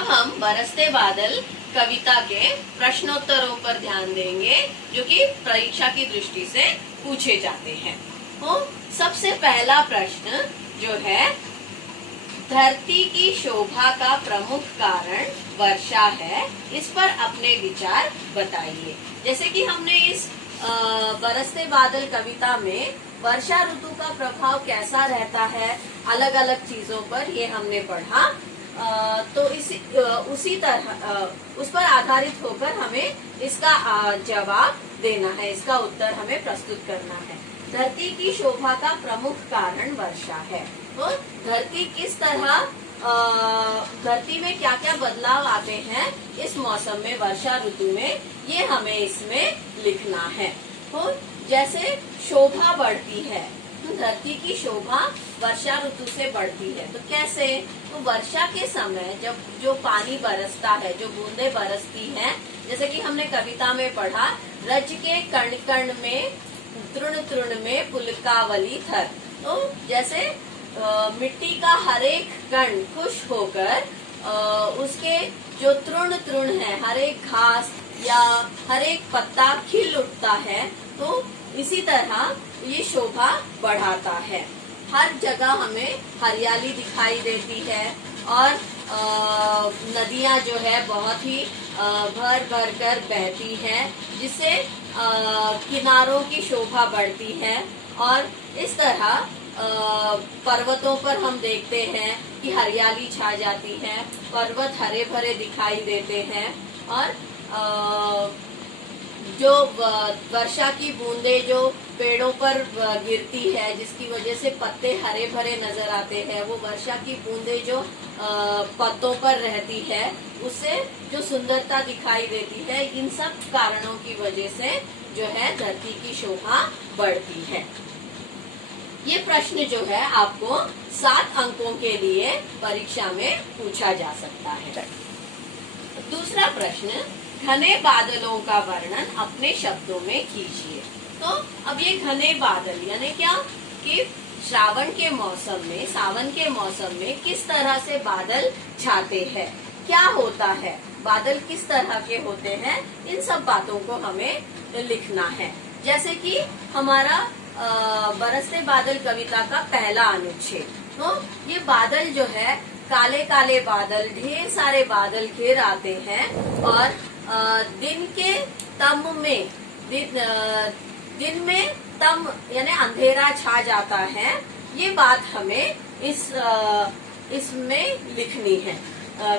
अब हम बरसते बादल कविता के प्रश्नोत्तरों पर ध्यान देंगे जो कि परीक्षा की दृष्टि से पूछे जाते हैं। तो सबसे पहला प्रश्न जो है, धरती की शोभा का प्रमुख कारण वर्षा है, इस पर अपने विचार बताइए। जैसे कि हमने इस बरसते बादल कविता में वर्षा ऋतु का प्रभाव कैसा रहता है अलग अलग चीजों पर, ये हमने पढ़ा। तो उसी तरह उस पर आधारित होकर हमें इसका जवाब देना है, इसका उत्तर हमें प्रस्तुत करना है। धरती की शोभा का प्रमुख कारण वर्षा है। तो धरती किस तरह, धरती में क्या क्या बदलाव आते हैं इस मौसम में, वर्षा ऋतु में, ये हमें इसमें लिखना है। तो जैसे शोभा बढ़ती है, तो धरती की शोभा वर्षा ऋतु से बढ़ती है। तो कैसे? तो वर्षा के समय जब जो पानी बरसता है, जो बूंदे बरसती हैं, जैसे कि हमने कविता में पढ़ा, रज के कण कण में तृण तृण में पुलकावली थर। तो जैसे मिट्टी का हर एक कण खुश होकर उसके जो तृण तृण है, हर एक घास या हर एक पत्ता खिल उठता है, तो इसी तरह ये शोभा बढ़ाता है। हर जगह हमें हरियाली दिखाई देती है और नदियां जो है बहुत ही भर भर कर बहती हैं, जिससे किनारों की शोभा बढ़ती है। और इस तरह पर्वतों पर हम देखते हैं कि हरियाली छा जाती है, पर्वत हरे भरे दिखाई देते हैं और जो वर्षा की बूंदे जो पेड़ों पर गिरती है, जिसकी वजह से पत्ते हरे भरे नजर आते हैं, वो वर्षा की बूंदे जो पत्तों पर रहती है, उससे जो सुंदरता दिखाई देती है, इन सब कारणों की वजह से जो है धरती की शोभा बढ़ती है। ये प्रश्न जो है आपको 7 अंकों के लिए परीक्षा में पूछा जा सकता है। दूसरा प्रश्न, घने बादलों का वर्णन अपने शब्दों में कीजिए। तो अब ये घने बादल यानी क्या कि सावन के मौसम में किस तरह से बादल छाते हैं, क्या होता है, बादल किस तरह के होते हैं, इन सब बातों को हमें लिखना है। जैसे कि हमारा बरसते बादल कविता का पहला अनुच्छेद, तो ये बादल जो है काले काले बादल, ढेर सारे बादल घिर आते हैं और दिन के तम में दिन में तम यानी अंधेरा छा जाता है। ये बात हमें इसमें लिखनी है।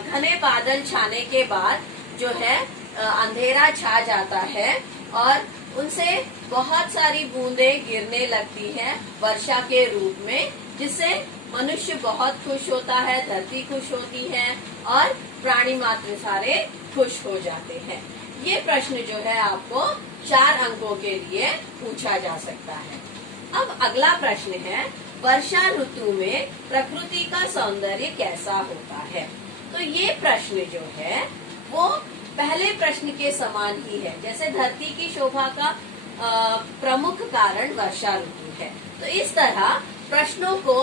घने बादल छाने के बाद जो है अंधेरा छा जाता है और उनसे बहुत सारी बूंदें गिरने लगती हैं वर्षा के रूप में, जिससे मनुष्य बहुत खुश होता है, धरती खुश होती है और प्राणी मात्र सारे खुश हो जाते हैं। ये प्रश्न जो है आपको 4 अंकों के लिए पूछा जा सकता है। अब अगला प्रश्न है, वर्षा ऋतु में प्रकृति का सौंदर्य कैसा होता है। तो ये प्रश्न जो है वो पहले प्रश्न के समान ही है। जैसे धरती की शोभा का प्रमुख कारण वर्षा ऋतु है, तो इस तरह प्रश्नों को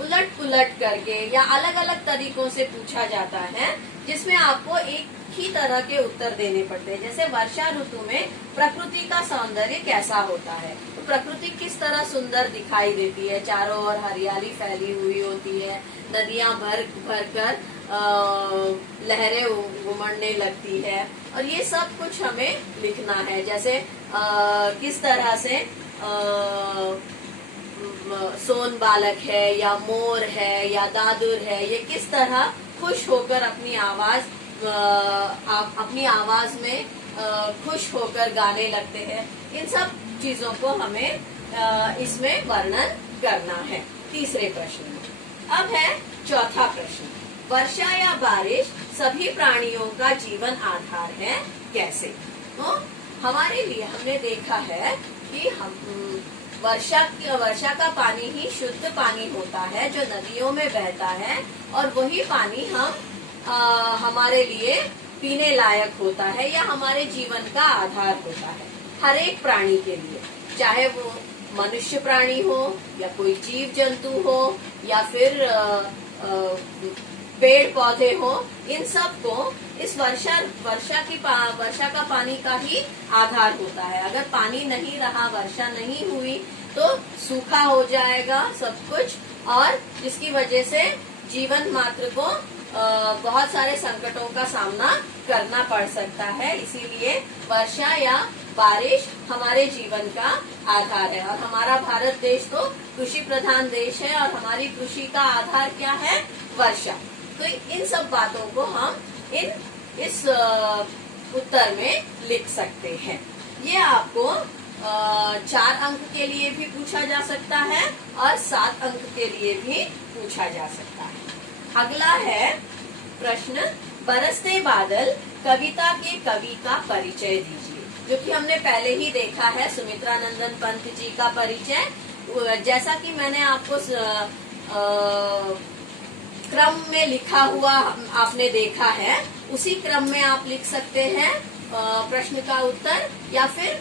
उलट पुलट करके या अलग अलग तरीकों से पूछा जाता है, जिसमें आपको एक ही तरह के उत्तर देने पड़ते हैं। जैसे वर्षा ऋतु में प्रकृति का सौंदर्य कैसा होता है, तो प्रकृति किस तरह सुंदर दिखाई देती है, चारों ओर हरियाली फैली हुई होती है, नदियां भर भर कर लहरें उमड़ने लगती है और ये सब कुछ हमें लिखना है। जैसे किस तरह से सोन बालक है या मोर है या दादुर है, ये किस तरह खुश होकर अपनी आवाज में खुश होकर गाने लगते हैं। इन सब चीजों को हमें इसमें वर्णन करना है तीसरे प्रश्न में। अब है चौथा प्रश्न, वर्षा या बारिश सभी प्राणियों का जीवन आधार है, कैसे। तो हमारे लिए हमने देखा है कि वर्षा का पानी ही शुद्ध पानी होता है जो नदियों में बहता है और वही पानी हमारे लिए पीने लायक होता है या हमारे जीवन का आधार होता है हर एक प्राणी के लिए, चाहे वो मनुष्य प्राणी हो या कोई जीव जंतु हो या फिर पेड़ पौधे हो, इन सब को इस वर्षा का पानी का ही आधार होता है। अगर पानी नहीं रहा, वर्षा नहीं हुई तो सूखा हो जाएगा सब कुछ, और जिसकी वजह से जीवन मात्र को बहुत सारे संकटों का सामना करना पड़ सकता है। इसीलिए वर्षा या बारिश हमारे जीवन का आधार है। और हमारा भारत देश तो कृषि प्रधान देश है, और हमारी कृषि का आधार क्या है? वर्षा। तो इन सब बातों को हम इस उत्तर में लिख सकते हैं। ये आपको 4 अंक के लिए भी पूछा जा सकता है और 7 अंक के लिए भी पूछा जा सकता है। अगला है प्रश्न, बरसते बादल कविता के कवि का परिचय दीजिए, जो कि हमने पहले ही देखा है, सुमित्रा नंदन पंत जी का परिचय। जैसा कि मैंने आपको क्रम में लिखा हुआ आपने देखा है, उसी क्रम में आप लिख सकते हैं प्रश्न का उत्तर, या फिर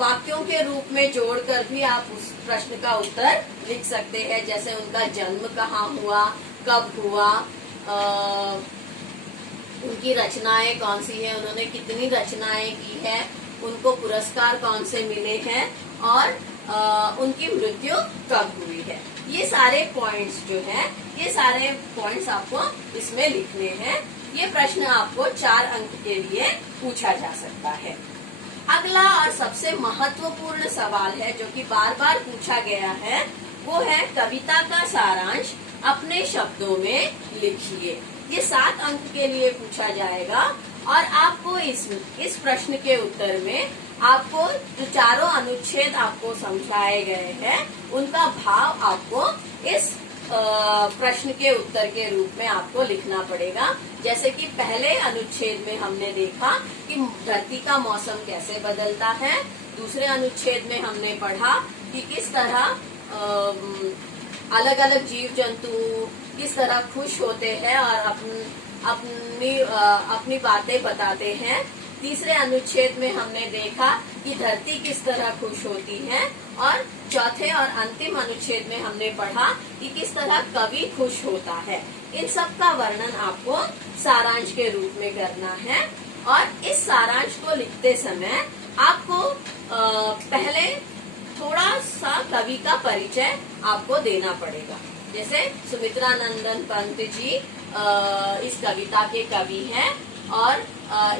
वाक्यों के रूप में जोड़कर भी आप उस प्रश्न का उत्तर लिख सकते हैं। जैसे उनका जन्म कहाँ हुआ, कब हुआ, उनकी रचनाएं कौन सी है, उन्होंने कितनी रचनाएं की है, उनको पुरस्कार कौन से मिले हैं, और उनकी मृत्यु कब हुई है। ये सारे पॉइंट्स जो हैं, ये सारे पॉइंट्स आपको इसमें लिखने हैं। ये प्रश्न आपको 4 अंक के लिए पूछा जा सकता है। अगला और सबसे महत्वपूर्ण सवाल है, जो कि बार बार पूछा गया है, वो है कविता का सारांश अपने शब्दों में लिखिए। ये 7 अंक के लिए पूछा जाएगा, और आपको इस प्रश्न के उत्तर में आपको जो चारों अनुच्छेद आपको समझाए गए हैं, उनका भाव आपको इस प्रश्न के उत्तर के रूप में आपको लिखना पड़ेगा। जैसे कि पहले अनुच्छेद में हमने देखा कि धरती का मौसम कैसे बदलता है। दूसरे अनुच्छेद में हमने पढ़ा कि किस तरह अलग अलग जीव जंतु किस तरह खुश होते हैं और अपनी बातें बताते हैं। तीसरे अनुच्छेद में हमने देखा कि धरती किस तरह खुश होती है, और चौथे और अंतिम अनुच्छेद में हमने पढ़ा कि किस तरह कवि खुश होता है। इन सब का वर्णन आपको सारांश के रूप में करना है, और इस सारांश को लिखते समय आपको पहले थोड़ा सा कवि का परिचय आपको देना पड़ेगा। जैसे सुमित्रा नंदन पंत जी इस कविता के कवि हैं, और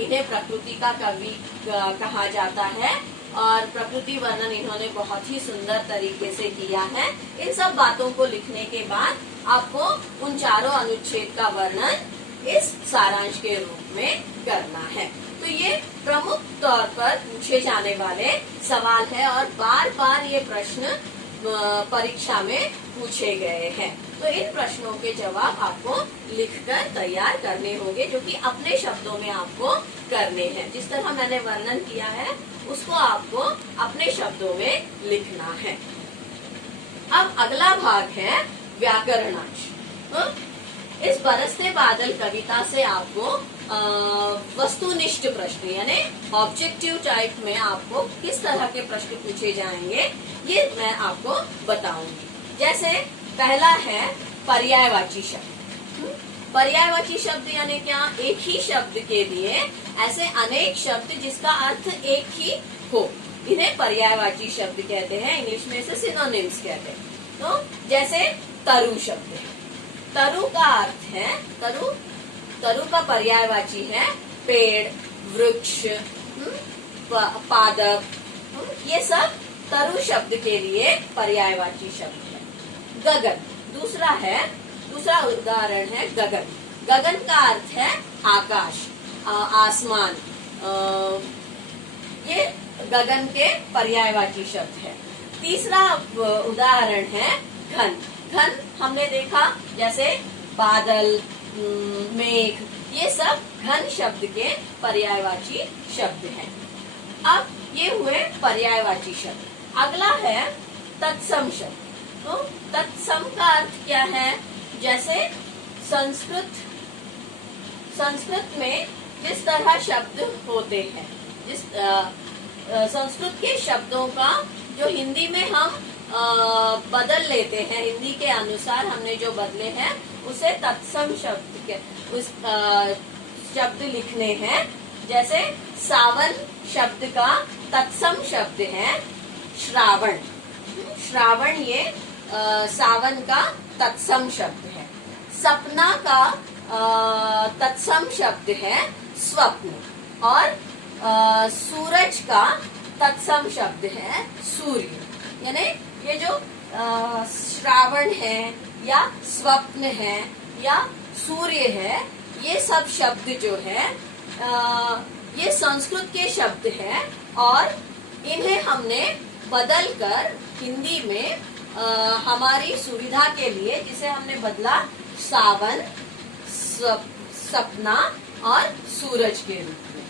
इन्हें प्रकृति का कवि कहा जाता है, और प्रकृति वर्णन इन्होंने बहुत ही सुंदर तरीके से किया है। इन सब बातों को लिखने के बाद आपको उन चारों अनुच्छेद का वर्णन इस सारांश के रूप में करना है। तो ये प्रमुख तौर पर पूछे जाने वाले सवाल है, और बार बार ये प्रश्न परीक्षा में पूछे गए हैं। तो इन प्रश्नों के जवाब आपको लिखकर तैयार करने होंगे, जो कि अपने शब्दों में आपको करने हैं। जिस तरह मैंने वर्णन किया है, उसको आपको अपने शब्दों में लिखना है। अब अगला भाग है व्याकरणांश। इस बरसते बादल कविता से आपको वस्तुनिष्ठ प्रश्न यानी ऑब्जेक्टिव टाइप में आपको किस तरह के प्रश्न पूछे जाएंगे, ये मैं आपको बताऊंगी। जैसे पहला है पर्यायवाची शब्द। पर्यायवाची शब्द यानी क्या? एक ही शब्द के लिए ऐसे अनेक शब्द जिसका अर्थ एक ही हो, इन्हें पर्यायवाची शब्द कहते हैं। इंग्लिश में इसे सिनोनिम्स कहते हैं। तो जैसे तरु शब्द है, तरु का अर्थ है तरु का पर्यायवाची है पेड़, वृक्ष, पादप, ये सब तरु शब्द के लिए पर्यायवाची शब्द है। गगन दूसरा उदाहरण है गगन। गगन का अर्थ है आकाश, आसमान। ये गगन के पर्यायवाची शब्द है। तीसरा उदाहरण है घन। घन हमने देखा जैसे बादल, मेघ, ये सब घन शब्द के पर्यायवाची शब्द हैं। अब ये हुए पर्यायवाची शब्द। अगला है तत्सम शब्द। तो तत्सम का अर्थ क्या है? जैसे संस्कृत में जिस तरह शब्द होते हैं, संस्कृत के शब्दों का जो हिंदी में हम बदल लेते हैं, हिंदी के अनुसार हमने जो बदले हैं उसे तत्सम शब्द के उस शब्द लिखने हैं। जैसे सावन शब्द का तत्सम शब्द है श्रावण। श्रावण ये सावन का तत्सम शब्द है। सपना का तत्सम शब्द है स्वप्न। और सूरज का तत्सम शब्द है सूर्य। यानी ये जो श्रावण है या स्वप्न है या सूर्य है, ये सब शब्द जो है ये संस्कृत के शब्द हैं और इन्हें हमने बदलकर हिंदी में हमारी सुविधा के लिए जिसे हमने बदला सावन, सपना और सूरज के रूप में।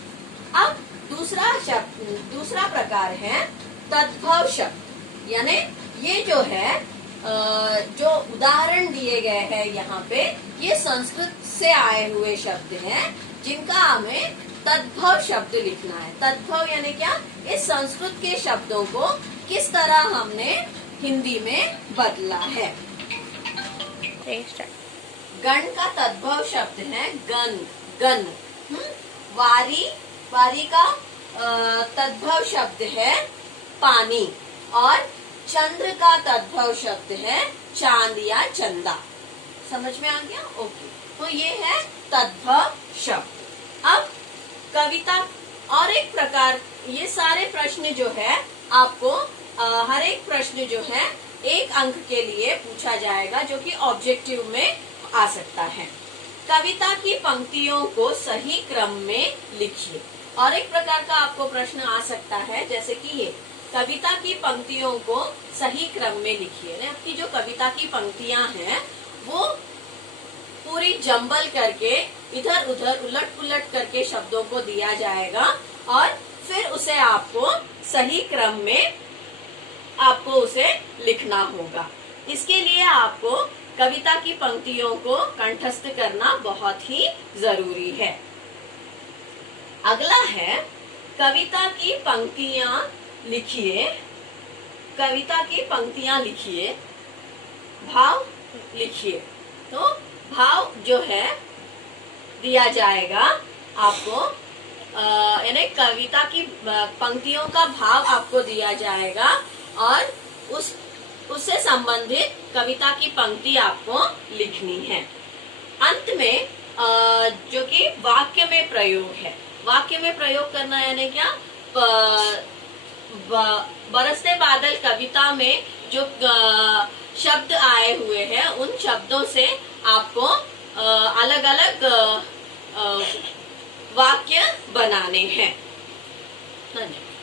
अब दूसरा प्रकार है तद्भव शब्द। यानी ये जो है जो उदाहरण दिए गए हैं यहाँ पे, ये संस्कृत से आए हुए शब्द हैं जिनका हमें तद्भव शब्द लिखना है। तद्भव यानी क्या? इस संस्कृत के शब्दों को किस तरह हमने हिंदी में बदला है। गण का तद्भव शब्द है गण। गण। वारी का तद्भव शब्द है पानी। और चंद्र का तद्भव शब्द है चांद या चंदा। समझ में आ गया? ओके, तो ये है तद्भव शब्द। अब कविता और एक प्रकार, ये सारे प्रश्न जो है आपको हर एक प्रश्न जो है 1 अंक के लिए पूछा जाएगा, जो कि ऑब्जेक्टिव में आ सकता है। कविता की पंक्तियों को सही क्रम में लिखिए। और एक प्रकार का आपको प्रश्न आ सकता है, जैसे कि ये कविता की पंक्तियों को सही क्रम में लिखिए। आपकी जो कविता की पंक्तियां हैं वो पूरी जंबल करके इधर उधर उलट पुलट करके शब्दों को दिया जाएगा और फिर उसे आपको सही क्रम में आपको उसे लिखना होगा। इसके लिए आपको कविता की पंक्तियों को कंठस्थ करना बहुत ही जरूरी है। अगला है कविता की पंक्तियां लिखिए। कविता की पंक्तियां लिखिए, भाव लिखिए। तो भाव जो है दिया जाएगा आपको, यानी कविता की पंक्तियों का भाव आपको दिया जाएगा और उससे संबंधित कविता की पंक्ति आपको लिखनी है। अंत में जो कि वाक्य में प्रयोग है। वाक्य में प्रयोग करना यानी क्या? बरसते बादल कविता में जो शब्द आए हुए हैं उन शब्दों से आपको अलग अलग वाक्य बनाने हैं। धन्यवाद।